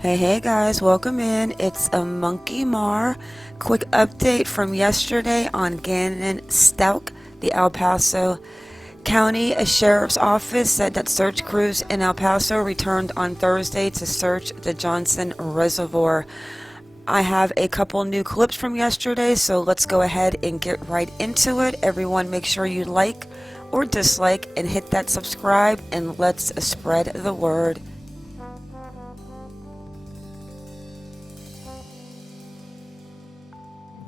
Hey guys, welcome in. It's a Monkey Mar. Quick update from yesterday on Gannon Stauch, the El Paso County Sheriff's Office said that search crews in El Paso returned on Thursday to search the Johnson Reservoir. I have a couple new clips from yesterday, so let's go ahead and get right into it. Everyone, make sure you like or dislike and hit that subscribe, and let's spread the word.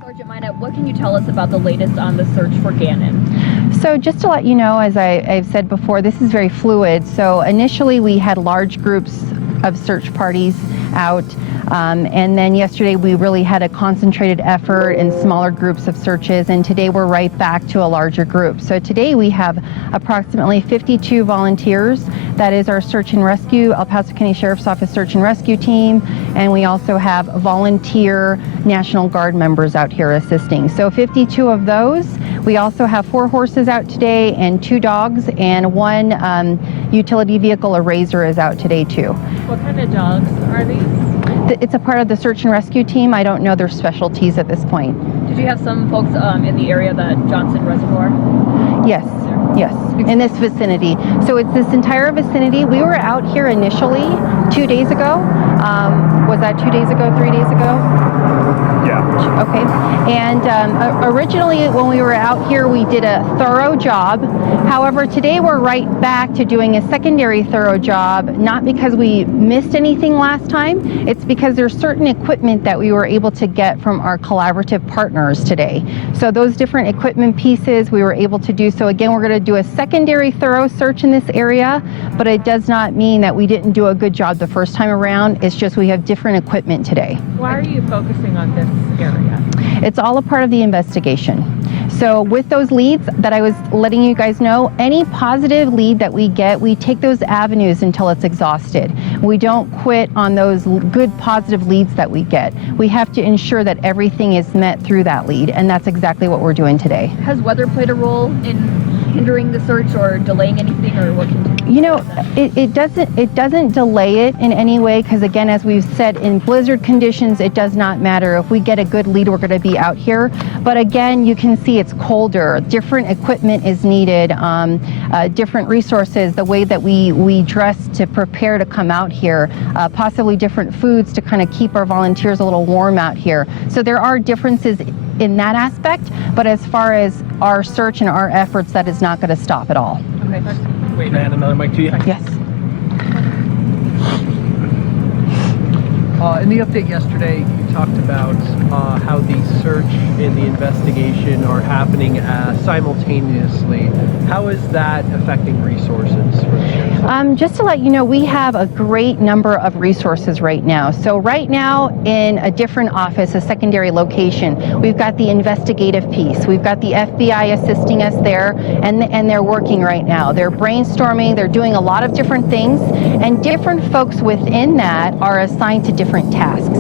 Sergeant Minot, what can you tell us about the latest on the search for Gannon? So just to let you know, as I've said before, this is very fluid. So initially we had large groups of search parties out, and then yesterday we really had a concentrated effort in smaller groups of searches, and today we're right back to a larger group. So today we have approximately 52 volunteers. That is our search and rescue, El Paso County Sheriff's Office search and rescue team, and we also have volunteer National Guard members out here assisting. So 52 of those. We also have 4 horses out today and 2 dogs, and 1 utility vehicle, a razor, is out today too. What kind of dogs are these? It's a part of the search and rescue team. I don't know their specialties at this point. Did you have some folks in the area of the Johnson Reservoir? Yes, yes, in this vicinity. So it's this entire vicinity. We were out here initially 2 days ago. Was that 2 days ago, 3 days ago? Yeah. Okay. And originally when we were out here, we did a thorough job. However, today we're right back to doing a secondary thorough job, not because we missed anything last time. It's because there's certain equipment that we were able to get from our collaborative partners today. So those different equipment pieces we were able to do. So again, we're going to do a secondary thorough search in this area, but it does not mean that we didn't do a good job the first time around. It's just we have different equipment today. Why are you focusing on this area? It's all a part of the investigation. So with those leads that I was letting you guys know, any positive lead that we get, we take those avenues until it's exhausted. We don't quit on those good positive leads that we get. We have to ensure that everything is met through that lead, and that's exactly what we're doing today. Has weather played a role in hindering the search or delaying anything, or what can you know, it doesn't delay it in any way, because again, as we've said, in blizzard conditions it does not matter. If we get a good lead, we're going to be out here. But again, you can see it's colder, different equipment is needed, different resources, the way that we dress to prepare to come out here, possibly different foods to kind of keep our volunteers a little warm out here. So there are differences in that aspect, but as far as our search and our efforts, that is not going to stop at all. Okay. Wait, man, another mic to you. Yes. In the update yesterday, you talked about how the search and the investigation are happening simultaneously. How is that affecting resources for the sheriff? Just to let you know, we have a great number of resources right now. So right now in a different office, a secondary location, we've got the investigative piece. We've got the FBI assisting us there, and they're working right now. They're brainstorming, they're doing a lot of different things, and different folks within that are assigned to different tasks.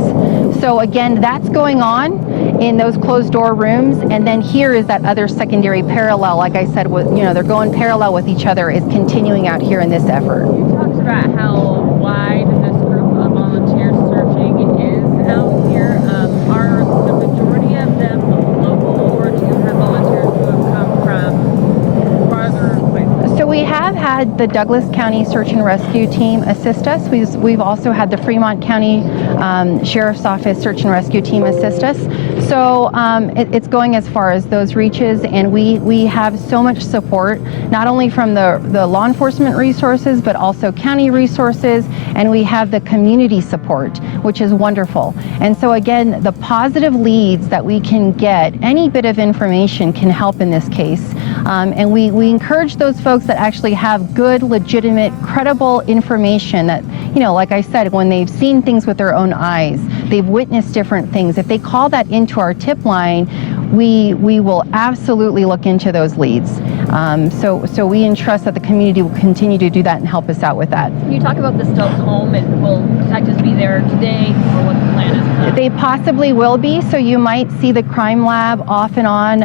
So again, that's going on in those closed door rooms, and then here is that other secondary parallel. Like I said, they're going parallel with each other, is continuing out here in this effort. You talked about how wide this group of volunteers searching is out here. Are the majority of them local, or do you have volunteers who have come from farther places? So we have had the Douglas County Search and Rescue Team assist us. We've also had the Fremont County Sheriff's Office Search and Rescue Team assist us. So it's going as far as those reaches, and we have so much support, not only from the law enforcement resources, but also county resources, and we have the community support, which is wonderful. And so again, the positive leads that we can get, any bit of information can help in this case. And we encourage those folks that actually have good, legitimate, credible information that, like I said, when they've seen things with their own eyes, they've witnessed different things. If they call that into our tip line, we will absolutely look into those leads. So we entrust that the community will continue to do that and help us out with that. Can you talk about the Stauch home, and will detectives be there today, or what the plan is? They possibly will be, so you might see the crime lab off and on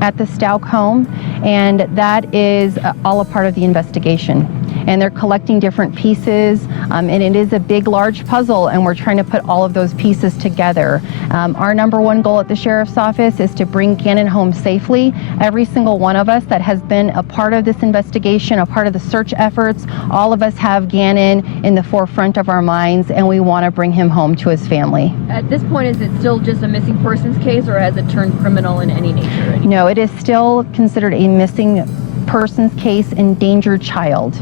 at the Stauch home, and that is all a part of the investigation. and they're collecting different pieces, and it is a big, large puzzle, and we're trying to put all of those pieces together. Our number one goal at the Sheriff's Office is to bring Gannon home safely. Every single one of us that has been a part of this investigation, a part of the search efforts, all of us have Gannon in the forefront of our minds, and we want to bring him home to his family. At this point, is it still just a missing persons case, or has it turned criminal in any nature? No, it is still considered a missing persons case, endangered child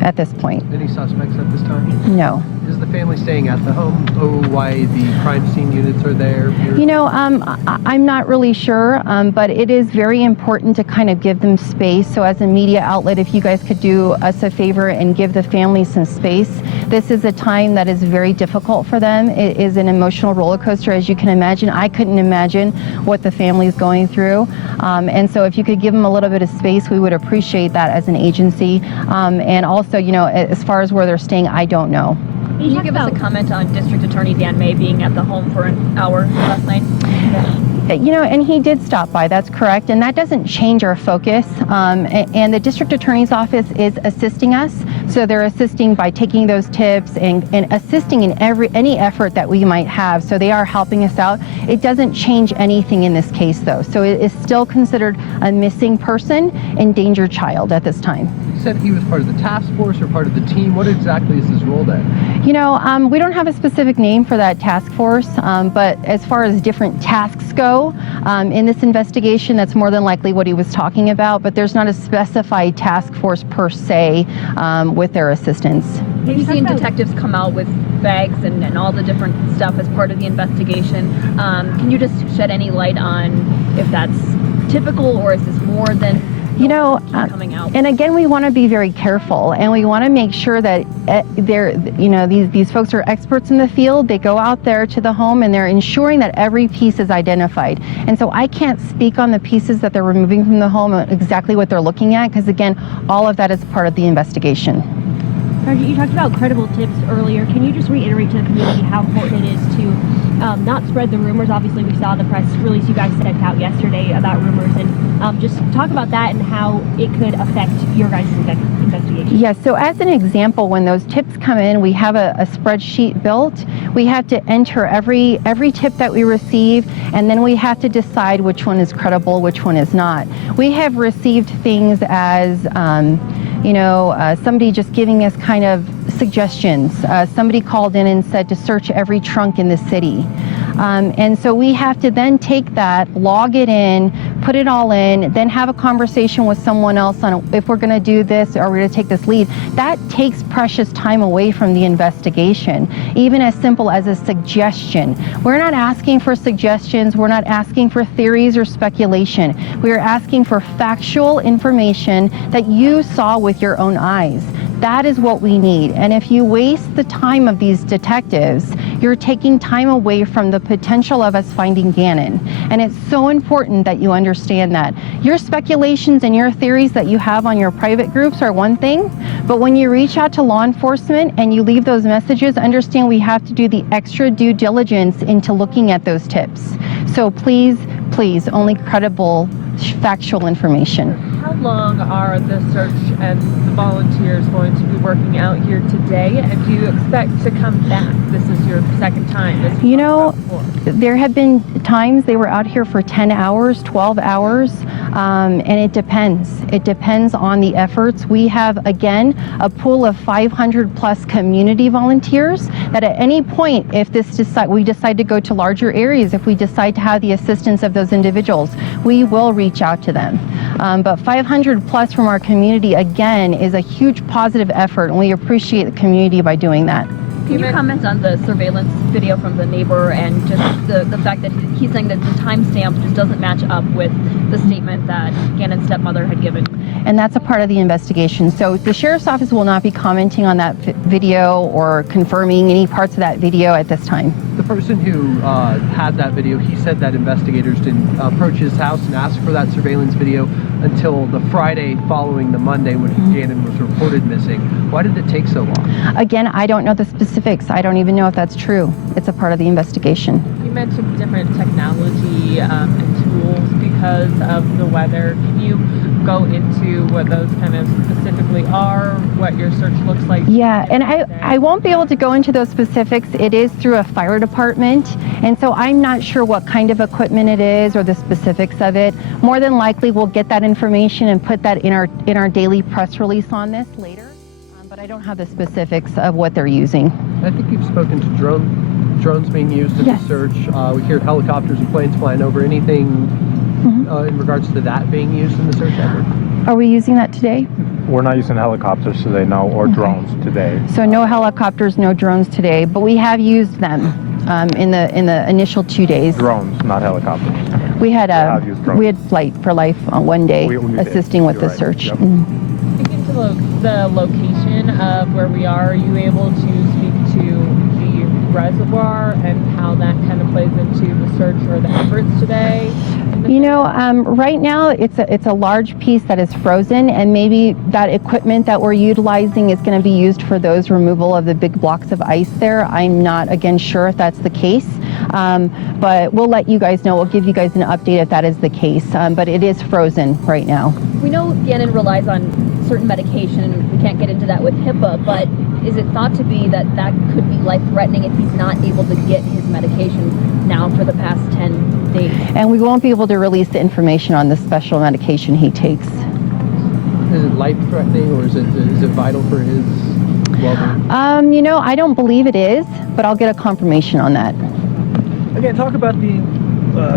at this point. Any suspects at this time? No. Is the family staying at the home? Oh, why the crime scene units are there? You know, I'm not really sure, but it is very important to kind of give them space. So as a media outlet, if you guys could do us a favor and give the family some space. This is a time that is very difficult for them. It is an emotional roller coaster, as you can imagine. I couldn't imagine what the family is going through. And so if you could give them a little bit of space, we would appreciate that as an agency. And also, you know, as far as where they're staying, I don't know. Can you give us a comment on District Attorney Dan May being at the home for an hour last night? You know, and he did stop by, that's correct, and that doesn't change our focus. And the District Attorney's Office is assisting us, so they're assisting by taking those tips and assisting in any effort that we might have, so they are helping us out. It doesn't change anything in this case, though, so it is still considered a missing person, endangered child at this time. You said he was part of the task force or part of the team. What exactly is his role there? You know, we don't have a specific name for that task force, but as far as different tasks go, in this investigation, that's more than likely what he was talking about, but there's not a specified task force per se with their assistance. Have you seen detectives come out with bags and all the different stuff as part of the investigation? Can you just shed any light on if that's typical, or is this more than coming out? And again, we want to be very careful, and we want to make sure that these folks are experts in the field. They go out there to the home and they're ensuring that every piece is identified. And so I can't speak on the pieces that they're removing from the home, exactly what they're looking at, because again, all of that is part of the investigation. Sergeant, you talked about credible tips earlier. Can you just reiterate to the community how important it is to not spread the rumors? Obviously, we saw the press release you guys sent out yesterday about rumors, and just talk about that and how it could affect your guys' investigation. Yes, so as an example, when those tips come in, we have a spreadsheet built. We have to enter every tip that we receive, and then we have to decide which one is credible, which one is not. We have received things as somebody just giving us kind of suggestions. Somebody called in and said to search every trunk in the city. And so we have to then take that, log it in, put it all in, then have a conversation with someone else on if we're going to do this or we're going to take this lead. That takes precious time away from the investigation, even as simple as a suggestion. We're not asking for suggestions. We're not asking for theories or speculation. We are asking for factual information that you saw with your own eyes. That is what we need. And if you waste the time of these detectives, you're taking time away from the potential of us finding Gannon. And it's so important that you understand that. Your speculations and your theories that you have on your private groups are one thing, but when you reach out to law enforcement and you leave those messages, understand we have to do the extra due diligence into looking at those tips. So please, only credible, factual information. How long are the search and the volunteers going to be working out here today? And do you expect to come back? This is your second time. There have been times they were out here for 10 hours, 12 hours, and it depends. It depends on the efforts. We have, again, a pool of 500 plus community volunteers that at any point, if we decide to go to larger areas, if we decide to have the assistance of those individuals, we will reach out to them. But 500 plus from our community, again, is a huge positive effort, and we appreciate the community by doing that. Can you comment on the surveillance video from the neighbor and just the fact that he's saying that the timestamp just doesn't match up with the statement that Gannon's stepmother had given? And that's a part of the investigation. So the Sheriff's Office will not be commenting on that video or confirming any parts of that video at this time. The person who had that video, he said that investigators didn't approach his house and ask for that surveillance video until the Friday following the Monday when Gannon was reported missing. Why did it take so long? Again, I don't know the specifics. I don't even know if that's true. It's a part of the investigation. You mentioned different technology and tools because of the weather. Can you go into what those kind of specifically are, what your search looks like? Yeah, and I won't be able to go into those specifics. It is through a fire department, and so I'm not sure what kind of equipment it is or the specifics of it. More than likely, we'll get that information and put that in our daily press release on this later, but I don't have the specifics of what they're using. I think you've spoken to drones being used in Yes. the search. We hear helicopters and planes flying over. Anything in regards to that being used in the search effort? Are we using that today? We're not using helicopters today, no, or drones today. So no helicopters, no drones today, but we have used them in the initial 2 days. Drones, not helicopters. We had have used drones. we had Flight for Life on one day We did. assisting with You're the right. search. Yep. Speaking to the location of where we are you able to speak to the reservoir and how that kind of plays into the search or the efforts today? You know, right now it's a large piece that is frozen, and maybe that equipment that we're utilizing is going to be used for those removal of the big blocks of ice there. I'm not, again, sure if that's the case, but we'll let you guys know. We'll give you guys an update if that is the case, but it is frozen right now. We know Gannon relies on certain medication. We can't get into that with HIPAA, but is it thought to be that that could be life-threatening if he's not able to get his medication now for the past 10 days? And we won't be able to release the information on the special medication he takes. Is it life-threatening, or is it vital for his well-being? You know, I don't believe it is, but I'll get a confirmation on that. Again, talk about the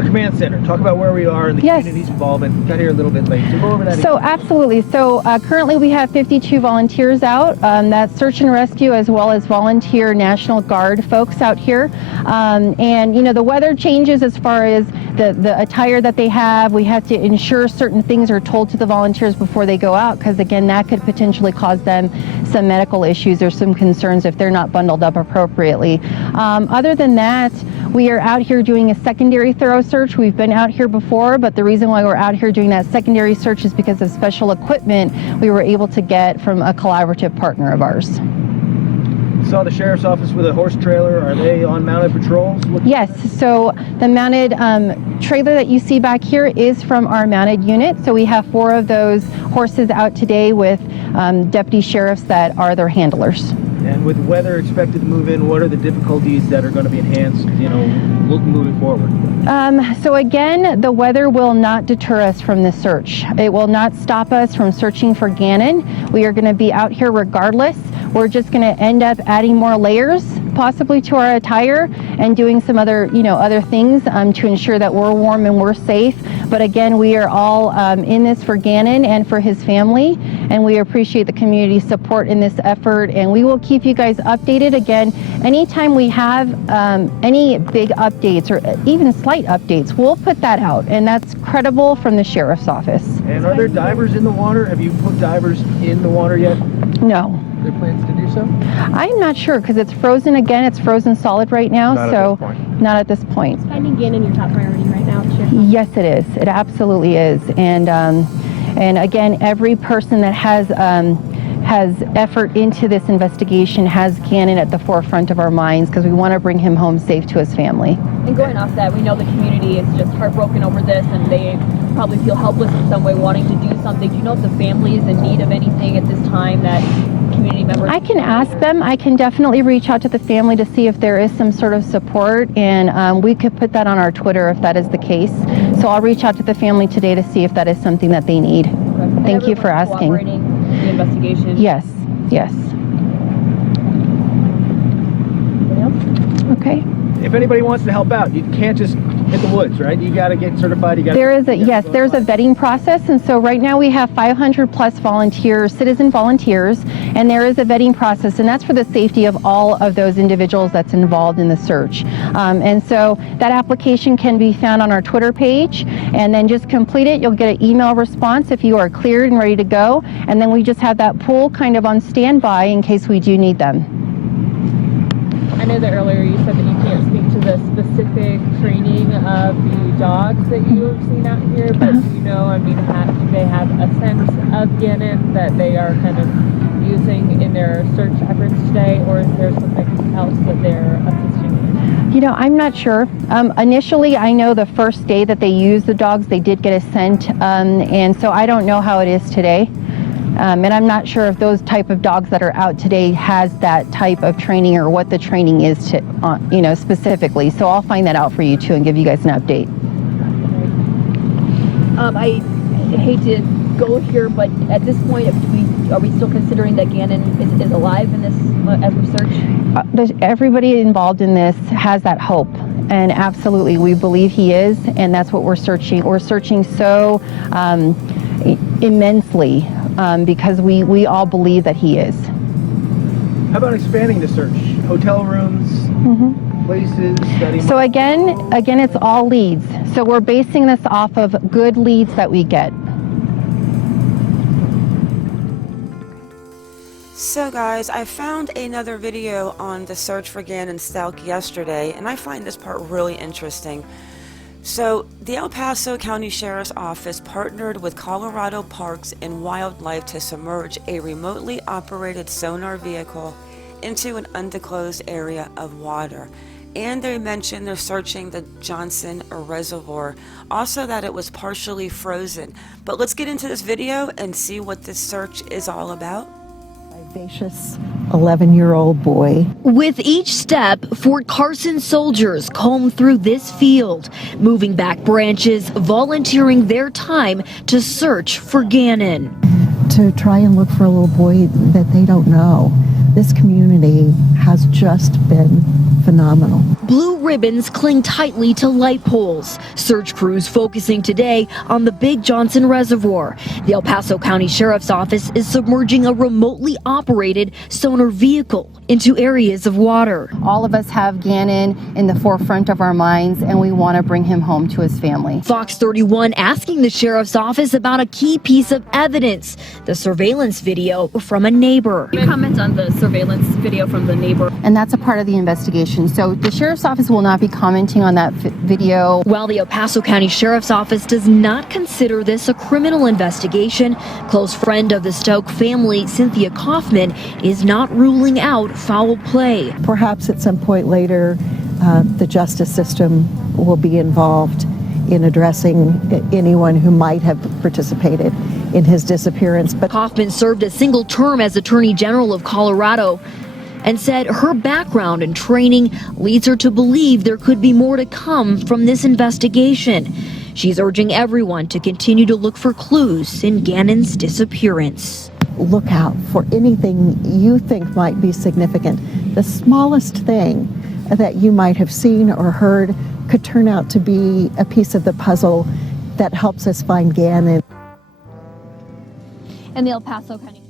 command center. Talk about where we are and the Yes. community's involvement. Got here a little bit late, so go over that. So absolutely. So currently we have 52 volunteers out. That's search and rescue as well as volunteer National Guard folks out here. And you know, the weather changes as far as the attire that they have. We have to ensure certain things are told to the volunteers before they go out, because again, that could potentially cause them some medical issues or some concerns if they're not bundled up appropriately. Other than that, we are out here doing a secondary thorough search. We've been out here before, but the reason why we're out here doing that secondary search is because of special equipment we were able to get from a collaborative partner of ours. Saw the sheriff's office with a horse trailer. Are they on mounted patrols? Yes, so the mounted trailer that you see back here is from our mounted unit. So we have 4 of those horses out today with deputy sheriffs that are their handlers. And with weather expected to move in, what are the difficulties that are going to be enhanced, you know, moving forward? So again, the weather will not deter us from this search. It will not stop us from searching for Gannon. We are going to be out here regardless. We're just going to end up adding more layers possibly to our attire and doing some other, other things to ensure that we're warm and we're safe. But again, we are all in this for Gannon and for his family, and we appreciate the community support in this effort, and we will keep you guys updated. Again, anytime we have any big updates or even slight updates, we'll put that out, and that's credible from the sheriff's office. And are there divers in the water? Have you put divers in the water yet? No. Are there plans to do so? I'm not sure, because it's frozen again. It's frozen solid right now, Not at this point. Not at this point. Finding Gannon your top priority right now, Sheriff? Yes, it is. It absolutely is. And again, every person that has effort into this investigation has Gannon at the forefront of our minds, because we want to bring him home safe to his family. And going off that, we know the community is just heartbroken over this, and they probably feel helpless in some way, wanting to do something. Do you know if the family is in need of anything at this time that community members? I can ask them. I can definitely reach out to the family to see if there is some sort of support, and we could put that on our Twitter if that is the case. So I'll reach out to the family today to see if that is something that they need. And Thank you for everyone's asking. cooperating with the investigation. Yes, yes. Anybody else? Okay. If anybody wants to help out, you can't just hit the woods, right? You got to get certified. There's a vetting process, and so right now we have 500 plus volunteers, citizen volunteers, and there is a vetting process, and that's for the safety of all of those individuals that's involved in the search. And so that application can be found on our Twitter page, and then just complete it. You'll get an email response if you are cleared and ready to go, and then we just have that pool kind of on standby in case we do need them. I know that earlier you said that you can't speak to the specific training of the dogs that you have seen out here, but do you know, do they have a sense of Gannon that they are kind of using in their search efforts today, or is there something else that they're assisting with? You know, I'm not sure. Initially, I know the first day that they used the dogs, they did get a scent, and so I don't know how it is today. And I'm not sure if those type of dogs that are out today has that type of training or what the training is to, you know, specifically. So I'll find that out for you too and give you guys an update. I hate to go here, but at this point, are we still considering that Gannon is alive in this as we search? Everybody involved in this has that hope, and absolutely, we believe he is, and that's what we're searching. We're searching so immensely because we all believe that he is. How about expanding the search? Hotel rooms, places, study. So again, it's all leads. So we're basing this off of good leads that we get. So guys, I found another video on the search for Gannon Stauch yesterday, and I find this part really interesting. So, the El Paso County Sheriff's Office partnered with Colorado Parks and Wildlife to submerge a remotely operated sonar vehicle into an undisclosed area of water. And they mentioned they're searching the Johnson Reservoir. Also that it was partially frozen. But let's get into this video and see what this search is all about. Vivacious 11-year-old boy. With each step, Fort Carson soldiers comb through this field, moving back branches, volunteering their time to search for Gannon. To try and look for a little boy that they don't know. This community has just been phenomenal. Blue ribbons cling tightly to light poles. Search crews focusing today on the Big Johnson Reservoir. The El Paso County Sheriff's Office is submerging a remotely operated sonar vehicle into areas of water. All of us have Gannon in the forefront of our minds, and we want to bring him home to his family. Fox 31 asking the Sheriff's Office about a key piece of evidence, the surveillance video from a neighbor. Can you comment on the surveillance video from the neighbor? And that's a part of the investigation. So the Sheriff's Office will not be commenting on that video. While the El Paso County Sheriff's Office does not consider this a criminal investigation, close friend of the Stauch family, Cynthia Kaufman, is not ruling out foul play. Perhaps at some point later, the justice system will be involved in addressing anyone who might have participated in his disappearance. But Kaufman served a single term as Attorney General of Colorado and said her background and training leads her to believe there could be more to come from this investigation. She's urging everyone to continue to look for clues in Gannon's disappearance. look out for anything you think might be significant. The smallest thing that you might have seen or heard could turn out to be a piece of the puzzle that helps us find Gannon. And the El Paso County.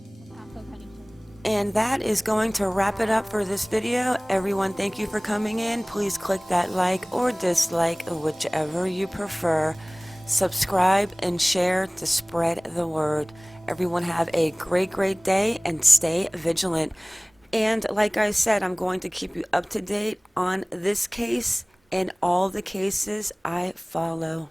And that is going to wrap it up for this video. Everyone, thank you for coming in. Please click that like or dislike, whichever you prefer. Subscribe and share to spread the word. Everyone have a great day and stay vigilant. And like I said, I'm going to keep you up to date on this case and all the cases I follow.